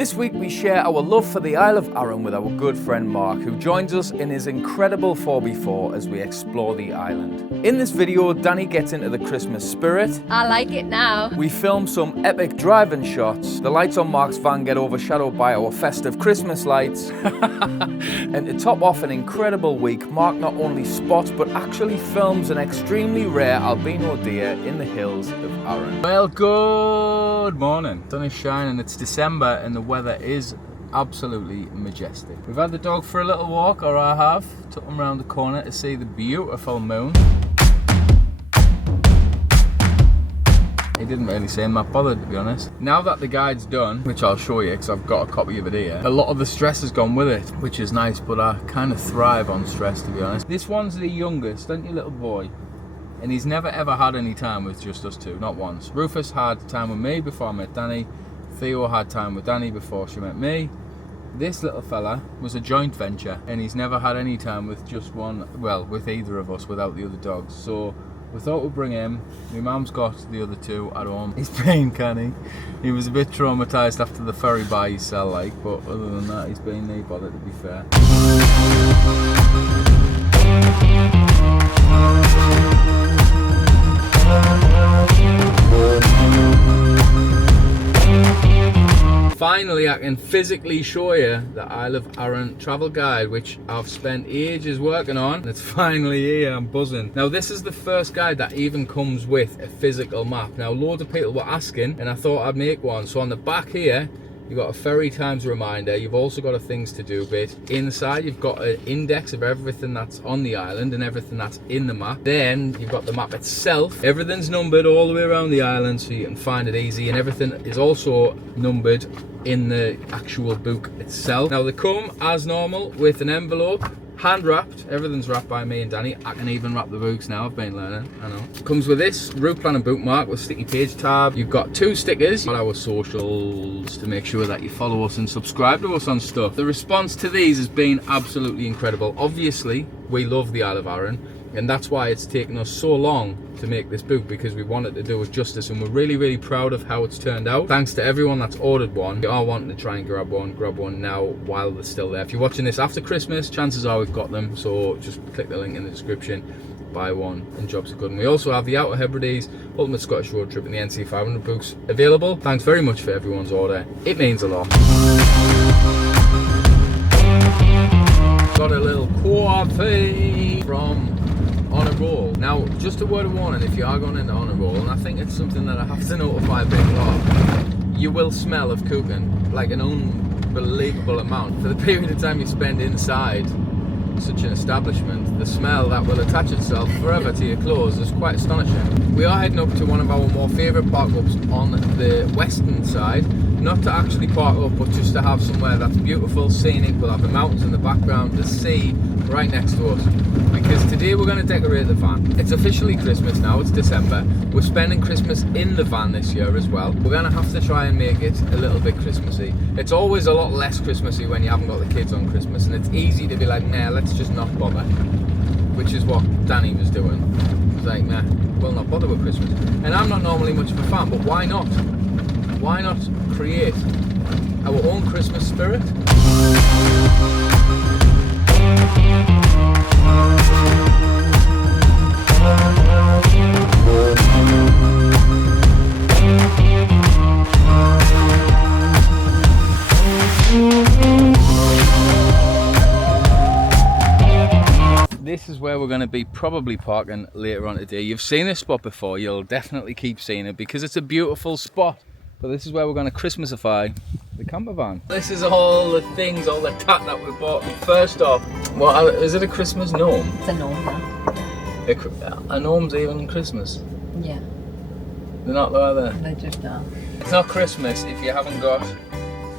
This week we share our love for the Isle of Arran with our good friend Mark, who joins us in his incredible 4x4 as we explore the island. In this video, Danny gets into the Christmas spirit. I like it now. We film some epic driving shots. The lights on Mark's van get overshadowed by our festive Christmas lights. And to top off an incredible week, Mark not only spots but actually films an extremely rare albino deer in the hills of Arran. Well, good morning. Sun is shining, it's December and the weather is absolutely majestic. We've had the dog for a little walk, or I have. Took him around the corner to see the beautiful moon. He didn't really seem that bothered, to be honest. Now that the guide's done, which I'll show you because I've got a copy of it here, a lot of the stress has gone with it, which is nice, but I kind of thrive on stress, to be honest. This one's the youngest, isn't you, little boy? And he's never ever had any time with just us two, not once. Rufus had time with me before I met Danny. Theo had time with Danny before she met me. This little fella was a joint venture, and he's never had any time with just one, well, with either of us, without the other dogs. So we thought we'd bring him. My mum's got the other two at home. He's been canny. He was a bit traumatised after the ferry by his cell, like, but other than that, he's been no bother, to be fair. Finally, I can physically show you the Isle of Arran travel guide, which I've spent ages working on. It's finally here, I'm buzzing. Now, this is the first guide that even comes with a physical map. Now, loads of people were asking, and I thought I'd make one. So on the back here, you've got a ferry times reminder. You've also got a things to do bit. Inside, you've got an index of everything that's on the island and everything that's in the map. Then you've got the map itself. Everything's numbered all the way around the island so you can find it easy, and everything is also numbered in the actual book itself. Now, they come as normal with an envelope, hand wrapped. Everything's wrapped by me and Danny. I can even wrap the books now, I've been learning, I know. Comes with this route planner bookmark with sticky page tab. You've got 2 stickers on our socials to make sure that you follow us and subscribe to us on stuff. The response to these has been absolutely incredible. Obviously, we love the Isle of Arran, and that's why it's taken us so long to make this book, because we wanted to do it justice, and we're really, really proud of how it's turned out. Thanks to everyone that's ordered one. If you are wanting to try and grab one now while they're still there. If you're watching this after Christmas, chances are we've got them, so just click the link in the description, buy one, and jobs are good. And we also have the Outer Hebrides, Ultimate Scottish Road Trip, and the NC500 books available. Thanks very much for everyone's order. It means a lot. Got a little coffee from On a Roll. Now, just a word of warning, if you are going into On a Roll, and I think it's something that I have to notify people of, you will smell of cooking, like an unbelievable amount. For the period of time you spend inside such an establishment, the smell that will attach itself forever to your clothes is quite astonishing. We are heading up to one of our more favourite park-ups on the western side, not to actually park up, but just to have somewhere that's beautiful, scenic. We'll have the mountains in the background, the sea right next to us, because today we're going to decorate the van. It's officially Christmas now, it's December. We're spending Christmas in the van this year as well. We're going to have to try and make it a little bit Christmassy. It's always a lot less Christmassy when you haven't got the kids on Christmas, and it's easy to be like, nah, let's just not bother, which is what Danny was doing. He was like, nah, we'll not bother with Christmas. And I'm not normally much of a fan, but why not? Why not create our own Christmas spirit? This is where we're going to be probably parking later on today. You've seen this spot before, you'll definitely keep seeing it because it's a beautiful spot. But this is where we're going to Christmasify the camper van. This is all the things, all the tat that we bought. First off, well, is it a Christmas gnome? It's a gnome, yeah. A gnome's even Christmas? Yeah. They're not though, are They they? just are. It's not Christmas if you haven't got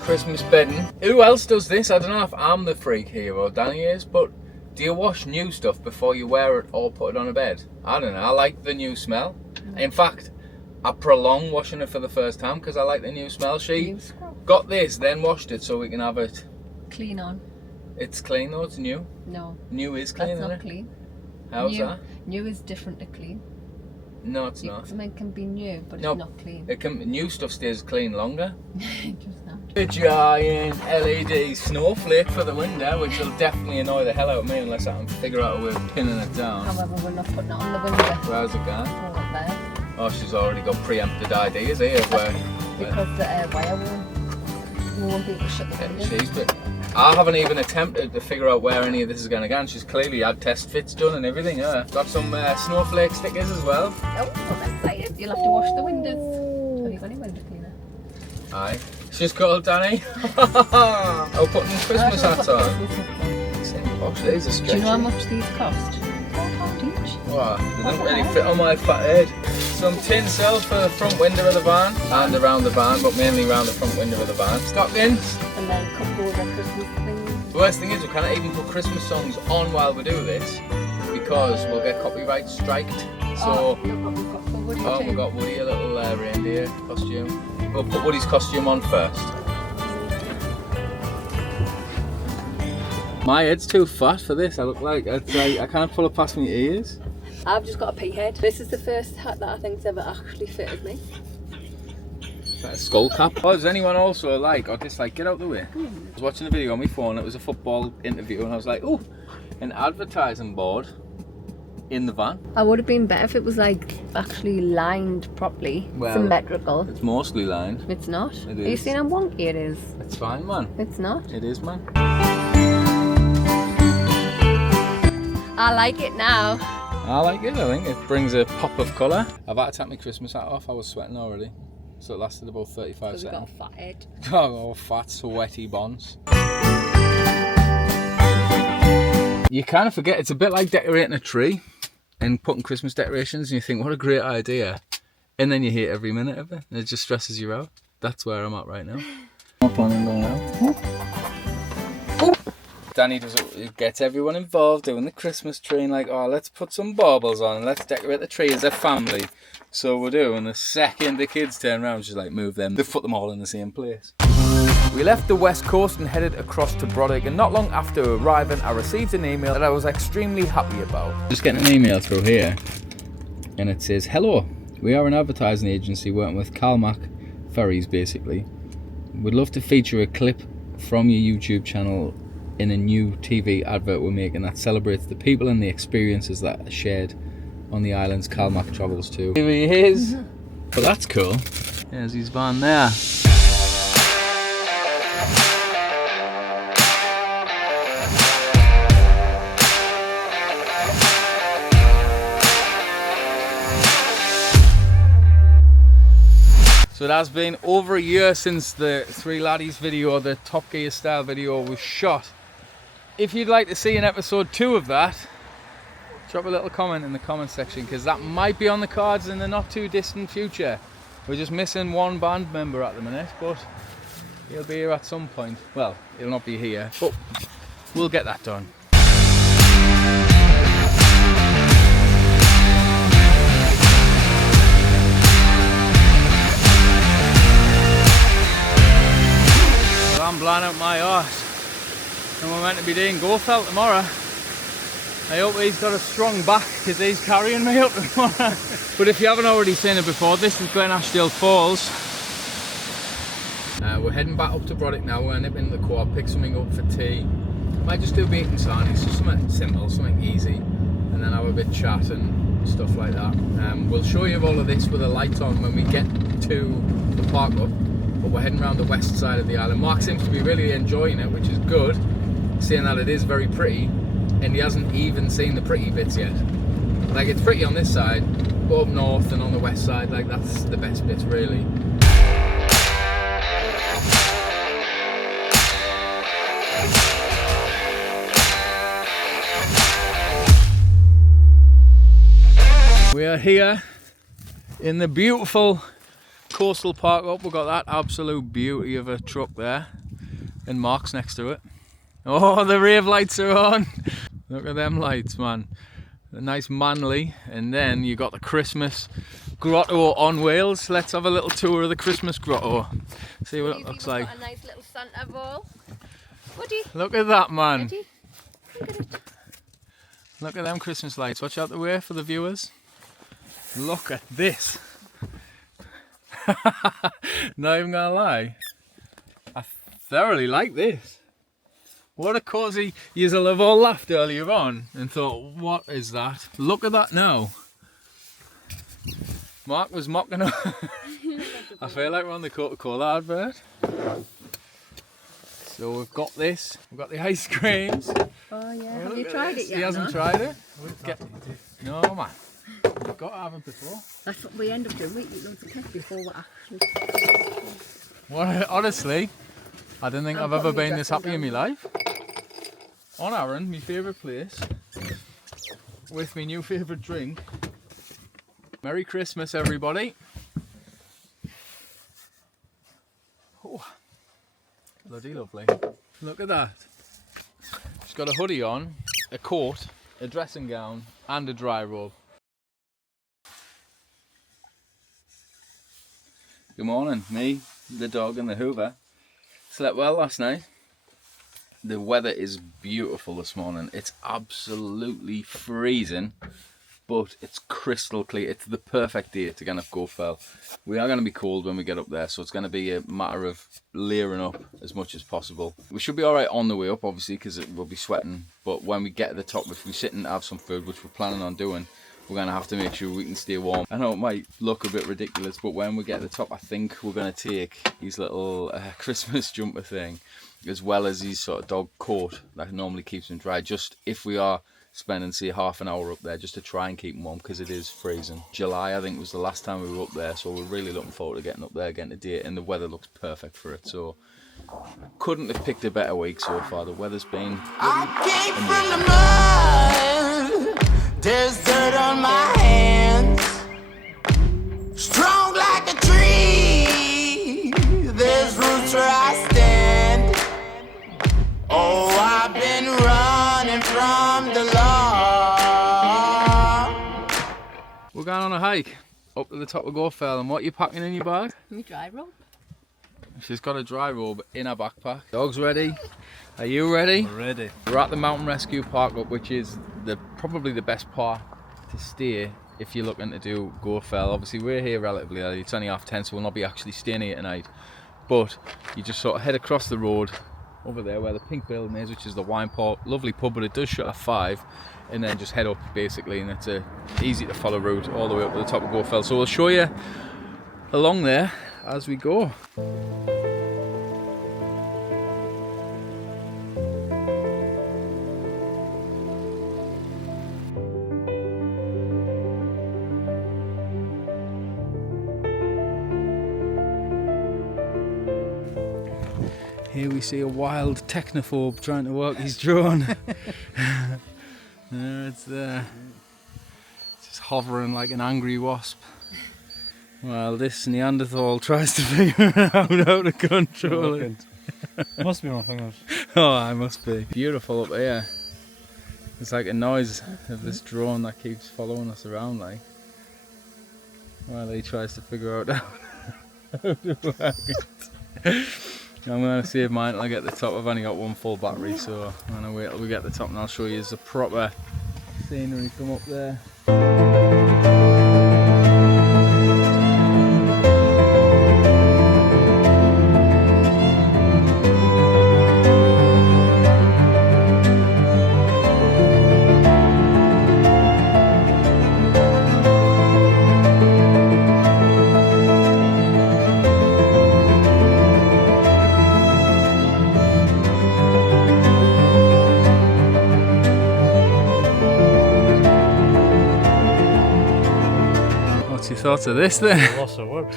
Christmas bedding. Who else does this? I don't know if I'm the freak here or Danny is, but do you wash new stuff before you wear it or put it on a bed? I don't know, I like the new smell. In fact, I prolong washing it for the first time because I like the new smell. She got this, then washed it so we can have it clean on. It's clean though, it's new. No. New is clean, That's isn't not it? clean. How's that? New is different to clean. No, it's not. Something can be new, but No, it's not clean. New stuff stays clean longer. Just not. A giant LED snowflake for the window, which will definitely annoy the hell out of me unless I can figure out a way of pinning it down. However, we're not putting it on the window. Where's it gone? Oh, up there. Oh, she's already got preempted ideas here. Because the wire won't be able to shut the window. But I haven't even attempted to figure out where any of this is going to go. And she's clearly had test fits done and everything. Got some snowflake stickers as well. Oh, I'm excited. You'll have to wash the windows. Have you got any window cleaner? Aye. She's called Danny. Oh, putting Christmas hats on. Posh, these are stretchy. Do you know how much these cost? £4 each. Wow, they don't really fit on my fat head. Some tinsel for the front window of the van and around the van, but mainly around the front window of the van. Stockings. And then a couple of Christmas things. The worst thing is we can't even put Christmas songs on while we do this because we'll get copyright striked. So, we've got Woody, a little reindeer costume. We'll put Woody's costume on first. My head's too fat for this. I look like I can't pull it past my ears. I've just got a pea head. This is the first hat that I think's ever actually fitted me. A skull cap. Oh, does anyone also like or dislike? Get out the way. I was watching a video on my phone. It was a football interview, and I was like, "Oh, an advertising board in the van." I would have been better if it was like actually lined properly, symmetrical. It's mostly lined. It's not. It Are you is. seeing how wonky it is? It's fine, man. It's not. It is, man. I like it now. I like it. I think it brings a pop of colour. I've had to take my Christmas hat off. I was sweating already, so it lasted about 35 Because we've seconds. got a fat head. Oh, fat, sweaty bonds. You kind of forget, it's a bit like decorating a tree and putting Christmas decorations, and you think, what a great idea. And then you hate every minute of it, and it just stresses you out. That's where I'm at right now. I'm planning going out. Danny gets everyone involved doing the Christmas tree and like, oh, let's put some baubles on and let's decorate the tree as a family. So we do, and the second the kids turn around, she's like, move them. They've put them all in the same place. We left the west coast and headed across to Brodick, and not long after arriving I received an email that I was extremely happy about. Just getting an email through here and it says, hello, we are an advertising agency working with Calmac ferries basically. We'd love to feature a clip from your YouTube channel in a new TV advert we're making that celebrates the people and the experiences that are shared on the islands Calmac travels to. Here he is. But that's cool. There's his van there. So it has been over a year since the Three Laddies video, the Top Gear style video, was shot. If you'd like to see an episode 2 of that, drop a little comment in the comment section, because that might be on the cards in the not too distant future. We're just missing one band member at the minute, but he'll be here at some point. Well, he'll not be here, but we'll get that done. I'm blowing out my arse, and we're meant to be doing Gothel tomorrow. I hope he's got a strong back because he's carrying me up tomorrow. But if you haven't already seen it before, this is Glen Ashdale Falls. We're heading back up to Brodick now. We're nipping the co-op, pick something up for tea. Might just do bacon sarnies, just something simple, something easy, and then have a bit of chat and stuff like that. We'll show you all of this with the lights on when we get to the park up. But we're heading around the west side of the island. Mark seems to be really enjoying it, which is good, seeing that it is very pretty, and he hasn't even seen the pretty bits yet. Like, it's pretty on this side, but up north and on the west side, like, that's the best bits really. We are here in the beautiful coastal park up. We've got that absolute beauty of a truck there, and Mark's next to it. Oh, the rave lights are on. Look at them lights, man. A nice manly, and then you got the Christmas grotto on wheels. Let's have a little tour of the Christmas grotto. See what it looks like. Got a nice little Santa ball. Woody. Look at that, man. Woody. Look at it. Look at them Christmas lights. Watch out the way for the viewers. Look at this. Not even gonna lie, I thoroughly like this. What a cosy. You'll have all laughed earlier on and thought, what is that? Look at that now. Mark was mocking her. I feel like we're on the Coca-Cola advert. So we've got this. We've got the ice creams. Oh yeah, have you tried it yet? He hasn't tried it. No man. We've got to have it before. That's what we end up doing. We eat loads of cake before we're actually... Well, honestly, I don't think I've ever been this happy in my life. On Aaron, my favourite place, with my new favourite drink. Merry Christmas, everybody. Oh, bloody lovely. Look at that. She's got a hoodie on, a coat, a dressing gown, and a dry robe. Good morning, me, the dog, and the Hoover. Slept well last night. The weather is beautiful this morning. It's absolutely freezing, but it's crystal clear. It's the perfect day to go fell. We are going to be cold when we get up there, so it's going to be a matter of layering up as much as possible. We should be all right on the way up, obviously, because we'll be sweating. But when we get to the top, if we sit and have some food, which we're planning on doing, we're going to have to make sure we can stay warm. I know it might look a bit ridiculous, but when we get to the top, I think we're going to take his little Christmas jumper thing, as well as his sort of dog coat that normally keeps him dry, just if we are spending, say, half an hour up there, just to try and keep him warm, because it is freezing. July, I think, was the last time we were up there, so we're really looking forward to getting up there again today, and the weather looks perfect for it, so couldn't have picked a better week so far. The weather's been I came from the mud. There's dirt on my hands. Strong like a tree. There's roots where I stand. Oh, I've been running from the law. We're going on a hike up to the top of Gorfell, and what are you packing in your bag? Me dry rope. She's got a dry robe in her backpack. Dog's ready. Are you ready? We're ready. We're at the Mountain Rescue Park up, which is probably the best part to stay if you're looking to do Gorfell. Obviously we're here relatively early, it's only 10:30, so we'll not be actually staying here tonight. But you just sort of head across the road over there where the pink building is, which is the wine port. Lovely pub, but it does shut at 5. And then just head up basically, and it's a easy to follow route all the way up to the top of Gorfell. So we'll show you along there as we go. Here we see a wild technophobe trying to work his drone. There it's there. It's just hovering like an angry wasp. While this Neanderthal tries to figure out how to control it. Must be my fingers. Oh, I must be. Beautiful up here. It's like a noise of this drone that keeps following us around, like. While he tries to figure out how to work it. I'm going to save mine till I get to the top. I've only got one full battery, so I'm going to wait till we get to the top and I'll show you the proper scenery from up there. What's your thoughts of this then? Lots of words.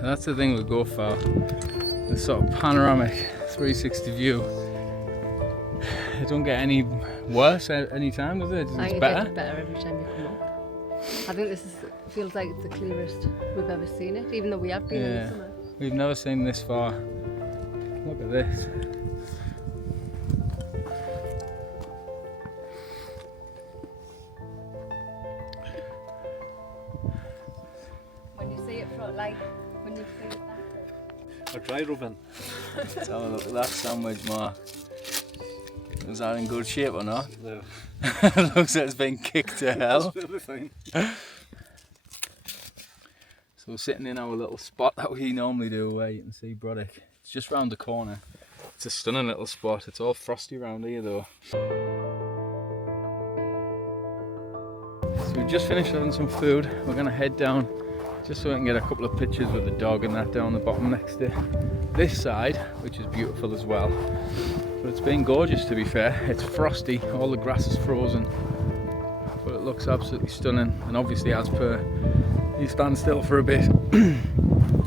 That's the thing with Gorfell, the sort of panoramic 360 view. It don't get any worse any time, does it? It's I think better. it gets better every time you come up. I think this feels like it's the clearest we've ever seen it, even though we have been in the summer. We've never seen this far. Look at this. When you see it from like, when you see it that A dry rubbing. Let's have a look at that sandwich, Mark. Is that in good shape or not? No. Looks like it's been kicked to hell. So we're sitting in our little spot that we normally do where you can see Broddick. It's just round the corner. It's a stunning little spot. It's all frosty around here though. So we've just finished having some food. We're going to head down just so we can get a couple of pictures with the dog and that down the bottom next to this side, which is beautiful as well. But it's been gorgeous, to be fair. It's frosty, all the grass is frozen, but it looks absolutely stunning. And obviously, as per, you stand still for a bit,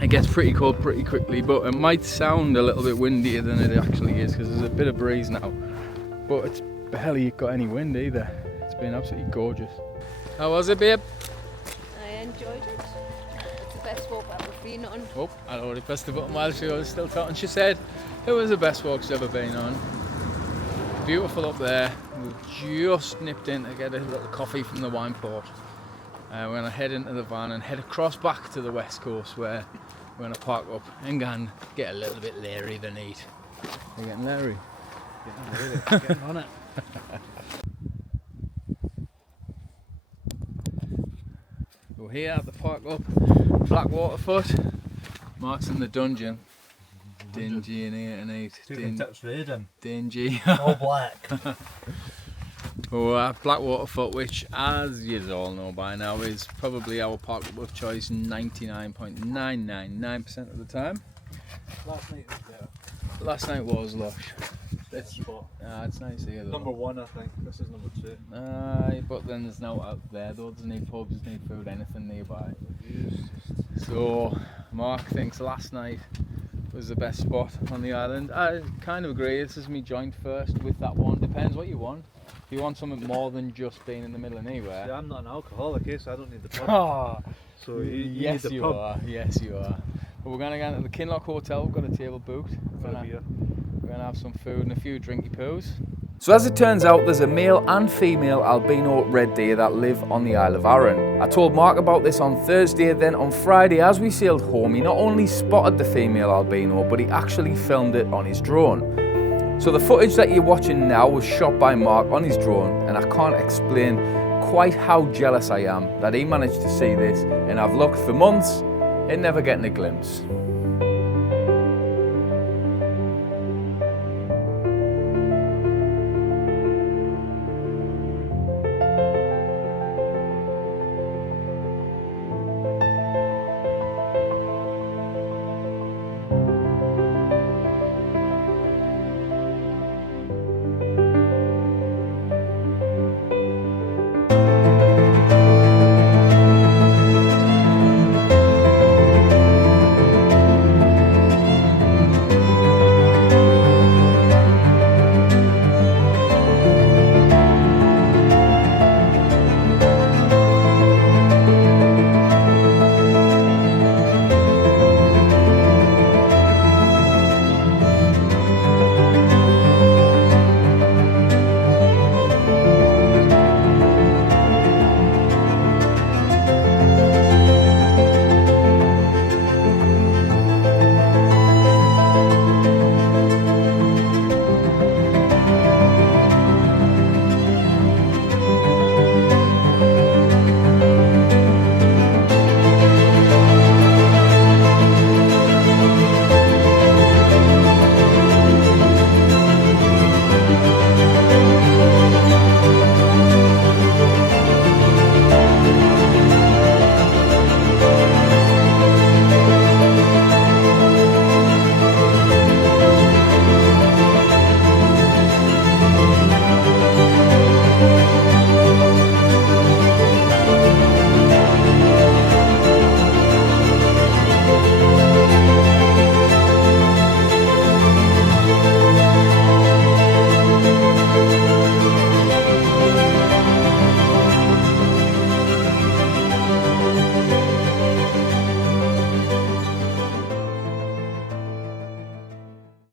it gets pretty cold pretty quickly, but it might sound a little bit windier than it actually is because there's a bit of breeze now, but it's barely got any wind either. It's been absolutely gorgeous. How was it, babe? I enjoyed it. It's the best walk I've ever been on. Oh, I'd already pressed the button while she was still talking. She said it was the best walk she's ever been on. Beautiful up there. We've just nipped in to get a little coffee from the wine port. We're going to head into the van and head across back to the west coast where we're going to park up and go and get a little bit leery than eat. You're getting leery? Getting on it. We're here at the park up, Blackwaterfoot. Mark's in the dungeon. Dingy in here tonight. Tips raiding. Dingy. All black. We're at Blackwaterfoot, which, as you all know by now, is probably our park up of choice 99.999% of the time. Last night was there. Last night was lush. This spot. It's nice here though. Number 1, I think. This is number 2. But then there's no out there though. There's no pubs, there's no food, anything nearby. So Mark thinks last night was the best spot on the island. I kind of agree. This is me joint first with that one. Depends what you want. If you want something more than just being in the middle of nowhere. Yeah, I'm not an alcoholic, so I don't need the pub. So yes, need the you pub. are. Yes, you are. But we're going to go into the Kinloch Hotel. We've got a table booked. We're going to have some food and a few drinky poos. So as it turns out, there's a male and female albino red deer that live on the Isle of Arran. I told Mark about this on Thursday, then on Friday as we sailed home, he not only spotted the female albino, but he actually filmed it on his drone. So the footage that you're watching now was shot by Mark on his drone, and I can't explain quite how jealous I am that he managed to see this, and I've looked for months and never getting a glimpse.